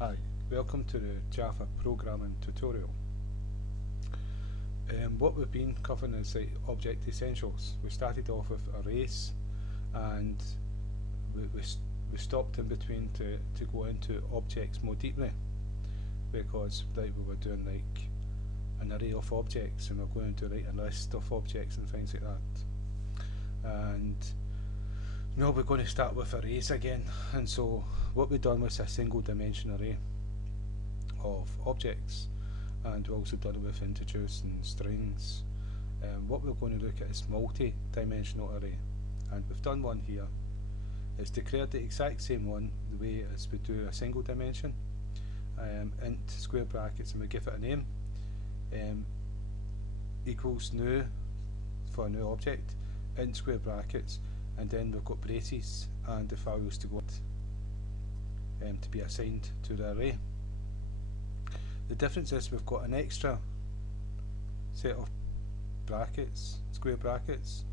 Hi, welcome to the Java programming tutorial. What we've been covering is the object essentials. We started off with arrays and we stopped in between to go into objects more deeply, because we were doing like an array of objects and we're going to write a list of objects and things like that. And now we're going to start with arrays again, and so what we've done was a single dimension array of objects, and we've also done it with integers and strings. What we're going to look at is multi-dimensional array, and we've done one here. It's declared the exact same one the way as we do a single dimension, int square brackets, and we give it a name, equals new for a new object, int square brackets, and then we've got braces and the values to go to be assigned to the array. The difference is we've got an extra set of brackets, square brackets,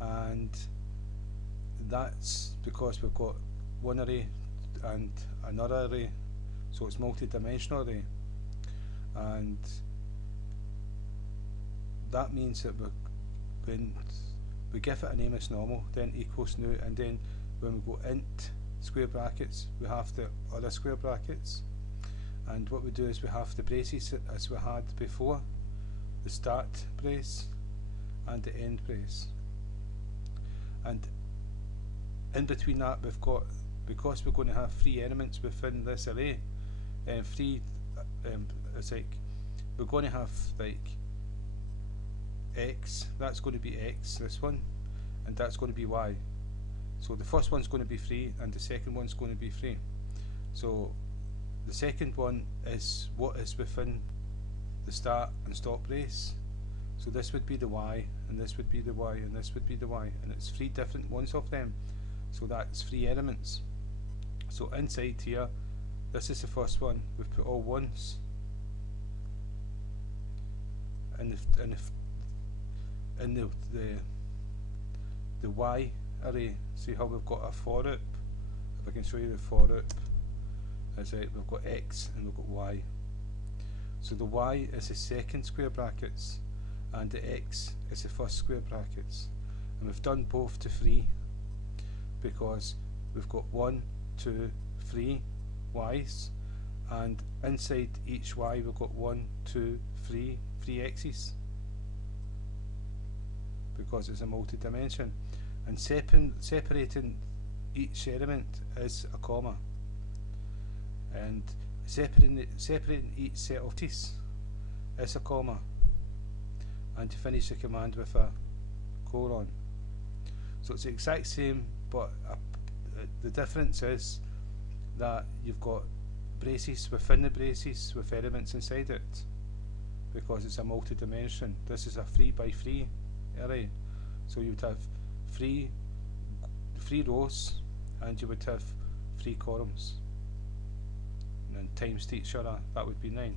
and that's because we've got one array and another array, so it's multi-dimensional array, and that means that when we give it a name as normal, then equals new, and then when we go int square brackets, we have the other square brackets, and what we do is we have the braces as we had before, the start brace and the end brace, and in between that we've got, because we're going to have three elements within this array, it's like we're going to have like x, that's going to be x, this one, and that's going to be y. So the first one's going to be 3 and the second one's going to be 3. So the second one is what is within the start and stop brace. So this would be the y, and this would be the y, and this would be the y, and it's 3 different ones of them. So that's 3 elements. So inside here, this is the first one, we've put all ones. And in the y array, see how we've got a for loop. If I can show you the for loop, is we've got x and we've got y. So the y is the second square brackets and the x is the first square brackets, and we've done both to 3 because we've got 1, 2, 3 y's, and inside each y we've got 1, 2, 3 x's, because it's a multi-dimension, and separating each element is a comma, and separating each set of t's is a comma, and to finish the command with a colon. So it's the exact same, but the difference is that you've got braces within the braces with elements inside it, because it's a multi-dimension. This is a 3 by 3 array, so you would have three rows and you would have 3 columns, and then times to each other, that would be 9.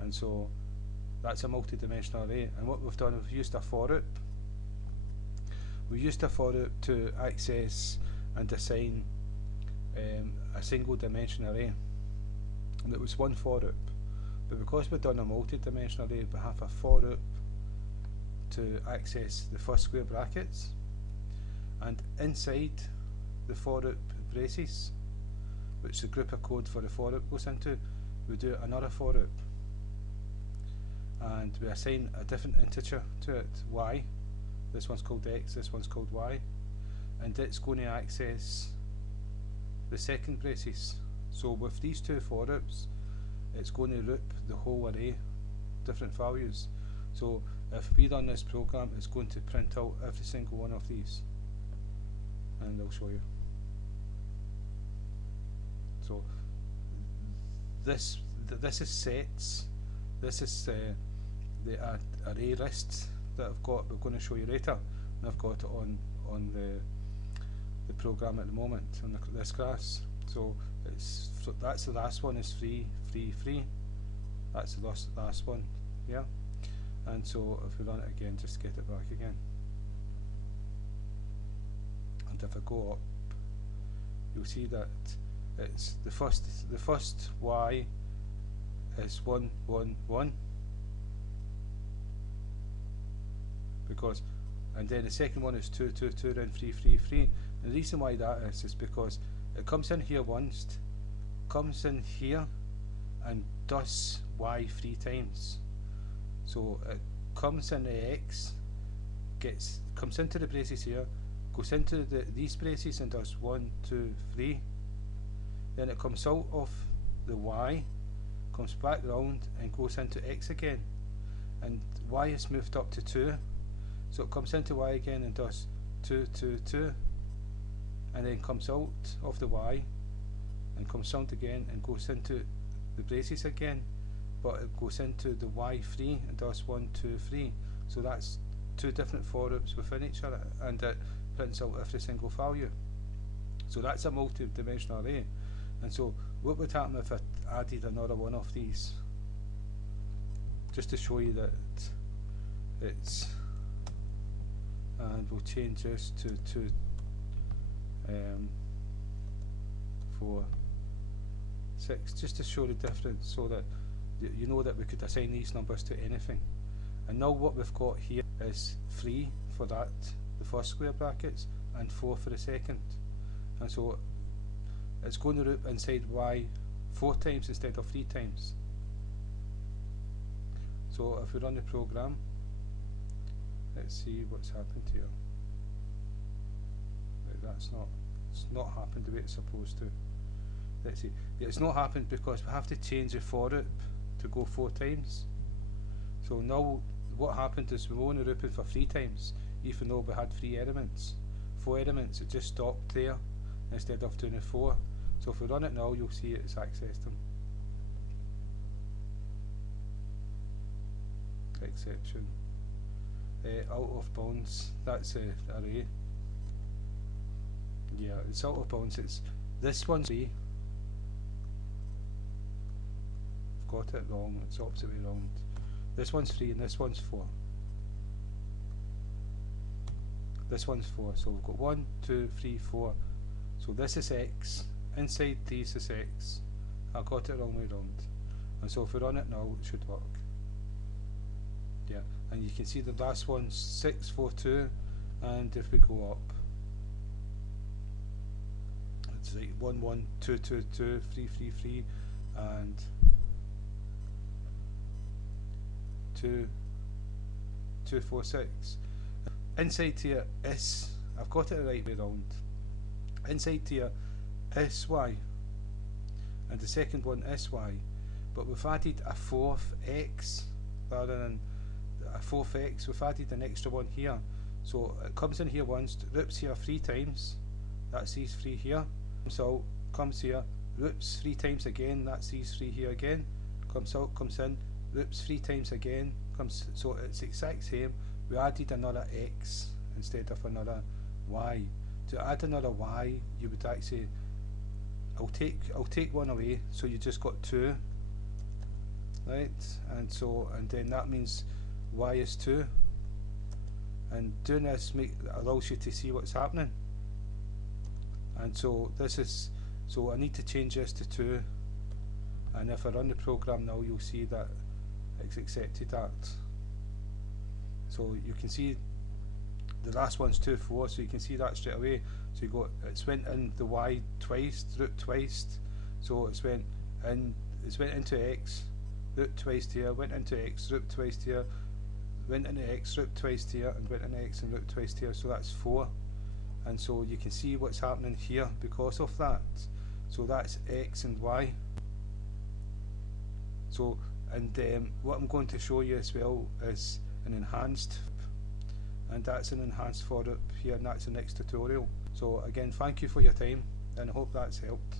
And so that's a multi-dimensional array. And what we've done, we've used a for loop. We used a for loop to access and assign a single dimension array, and it was one for loop. But because we've done a multi-dimensional array, we have a for loop to access the first square brackets, and inside the for loop braces, which the group of code for the for loop goes into, we do another for loop, and we assign a different integer to it, y. This one's called x, this one's called y, and it's going to access the second braces. So with these two for loops, it's going to loop the whole array, different values. So if we run this program, it's going to print out every single one of these, and I'll show you. So this is sets. This is the array lists that I've got. We're going to show you later, and I've got it on the program at the moment on this class. So that's the last one is 3, 3, 3. That's the last one, yeah. And so if we run it again, just get it back again, and if I go up, you'll see that it's the first y is 1 1 1, because, and then the second one is 2 2 2 and 3 3 3. And the reason why that is because it comes in here once, comes in here, and does y 3 times. So it comes in the x, comes into the braces here, goes into these braces and does 1 2 3. Then it comes out of the y, comes back round and goes into x again, and y is moved up to 2, so it comes into y again and does 2 2 2, and then comes out of the y and comes round again and goes into the braces again, but it goes into the y3 and does 1 2 3. So that's two different for loops within each other, and it prints out every single value. So that's a multi-dimensional array. And so what would happen if I added another one of these, just to show you that it's, and we'll change this to 4 6, just to show the difference, so that you know that we could assign these numbers to anything. And now what we've got here is 3 for that, the first square brackets, and 4 for the second. And so it's going to loop inside y 4 times instead of 3 times. So if we run the program, let's see what's happened here. It's not happened the way it's supposed to. Let's see. Yeah, it's not happened because we have to change the for loop to go 4 times. So now what happened is we were only looping for 3 times, even though we had 3 elements. 4 elements, it just stopped there instead of doing a 4. So if we run it now, you'll see it's accessed them. Exception. Out of bounds, that's a array. Yeah, it's out of bounds. It's this one's 3. I've got it wrong, it's the opposite way round. This one's 3 and this one's 4. This one's 4, so we've got 1 2 3 4. So this is x, inside these is x. I got it wrong way round. And so if we run it now, it should work. Yeah, and you can see the last one's 6 4 2, and if we go up, it's like 1 1 2 2 2 3 3 3 and 2 2 4 6. Inside here is, I've got it the right way round. Inside here is y, and the second one is y, but we've added a 4th x rather than a 4th x. We've added an extra one here, so it comes in here once, loops here 3 times, that's these 3 here, so comes here, loops 3 times again, that's these 3 here again, comes out, comes in, loops 3 times again, comes, so it's the exact same. We added another x instead of another y. To add another y, you would actually, I'll take one away, so you just got 2, right? And so, and then that means y is 2, and doing this allows you to see what's happening. And so this is, so I need to change this to 2, and if I run the program now, you'll see that it's accepted that. So you can see the last one's 2 4, so you can see that straight away. So you got, it's went in the y twice, root twice, so it's went into x, root twice here, went into x, root twice here, went into x, root twice here, and went into x and root twice here. So that's 4, and so you can see what's happening here because of that. So that's x and y. So, and what I'm going to show you as well is an enhanced, and that's an enhanced for loop here, and that's the next tutorial. So again, thank you for your time, and I hope that's helped.